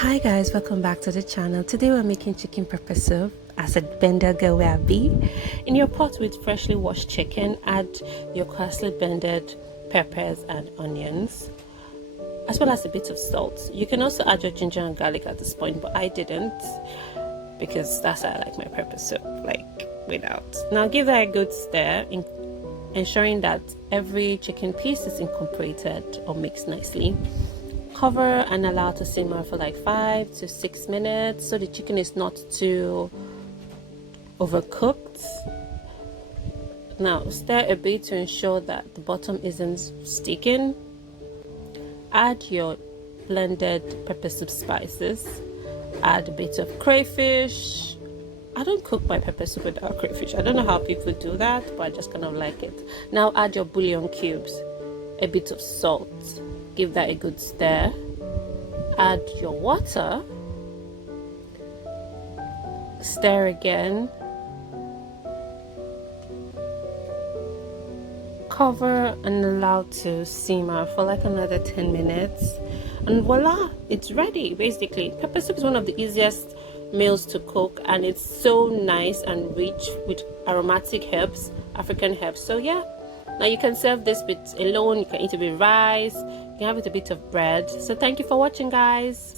Hi guys, welcome back to the channel. Today we're making chicken pepper soup. As a bender girl where I be. In your pot with freshly washed chicken, add your coarsely blended peppers and onions, as well as a bit of salt. You can also add your ginger and garlic at this point, but I didn't because that's how I like my pepper soup, like without. Now give that a good stir, ensuring that every chicken piece is incorporated or mixed nicely. Cover and allow to simmer for like 5 to 6 minutes so the chicken is not too overcooked. Now stir a bit to ensure that the bottom isn't sticking. Add your blended pepper soup spices. Add a bit of crayfish. I don't cook my pepper soup without crayfish. I don't know how people do that, but I just kind of like it. Now add your bouillon cubes, a bit of salt. Give that a good stir. Add your water. Stir again. Cover and allow to simmer for like another 10 minutes. And voila, it's ready. Basically, pepper soup is one of the easiest meals to cook, and it's so nice and rich with aromatic herbs, African herbs. So yeah, now you can serve this with alone, you can eat it with rice, you can have it with a bit of bread. So thank you for watching, guys.